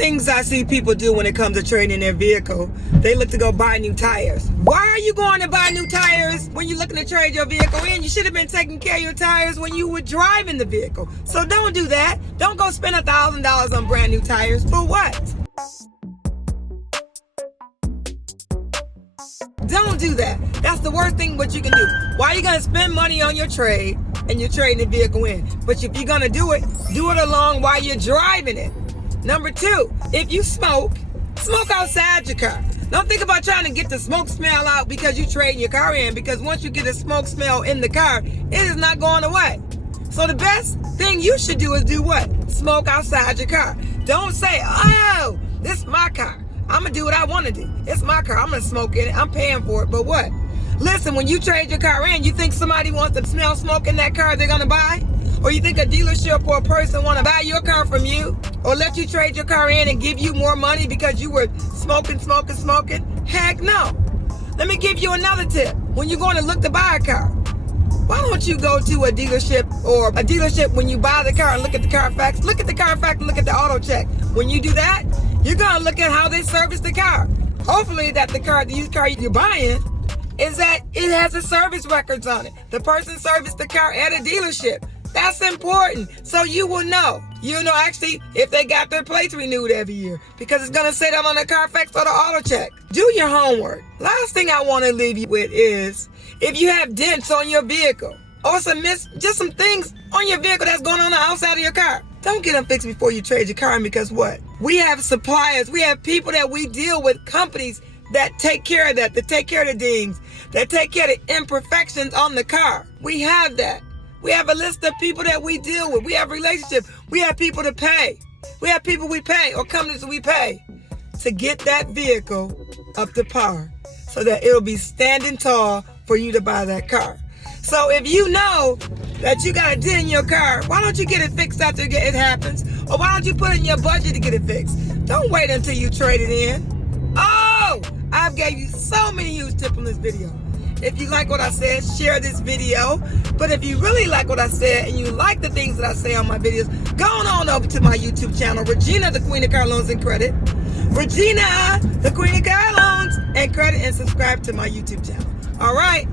things I see people do when it comes to trading their vehicle, they look to go buy new tires. Why are you going to buy new tires when you're looking to trade your vehicle in? You should have been taking care of your tires when you were driving the vehicle. So don't do that. Don't go spend $1,000 on brand new tires. For what? Don't do that. That's the worst thing what you can do. Why are you going to spend money on your trade and you're trading the vehicle in? But if you're going to do it along while you're driving it. Number two, if you smoke outside your car. Don't think about trying to get the smoke smell out because you're trading your car in, because once you get a smoke smell in the car, it is not going away. So the best thing you should do is do what? Smoke outside your car. Don't say, oh, this is my car. I'm going to do what I want to do. It's my car. I'm going to smoke in it. I'm paying for it. But what? Listen, when you trade your car in, you think somebody wants to smell smoke in that car they're going to buy? Or you think a dealership or a person want to buy your car from you? Or let you trade your car in and give you more money because you were smoking? Heck no. Let me give you another tip. When you're going to look to buy a car, why don't you go to a dealership when you buy the car and look at the Carfax? Look at the Carfax and look at the auto check. When you do that, you're going to look at how they service the car. Hopefully that the used car you're buying is that it has the service records on it. The person serviced the car at a dealership. That's important. So you will know. You know, actually, if they got their plates renewed every year, because it's going to say that on the Carfax or the auto check. Do your homework. Last thing I want to leave you with is, if you have dents on your vehicle or just some things on your vehicle that's going on the outside of your car, don't get them fixed before you trade your car in, because what? We have suppliers. We have people that we deal with, companies that take care of that take care of the dings, that take care of the imperfections on the car. We have that. We have a list of people that we deal with. We have relationships. We have people to pay. We have people we pay, or companies we pay, to get that vehicle up to par so that it'll be standing tall for you to buy that car. So if you know that you got a dent in your car, why don't you get it fixed after it happens? Or why don't you put it in your budget to get it fixed? Don't wait until you trade it in. Oh, I've gave you so many huge tips in this video. If you like what I said, share this video. But if you really like what I said and you like the things that I say on my videos, go on over to my YouTube channel, Regina, the Queen of Car Loans and Credit. Regina, the Queen of Car Loans and Credit, and subscribe to my YouTube channel. All right?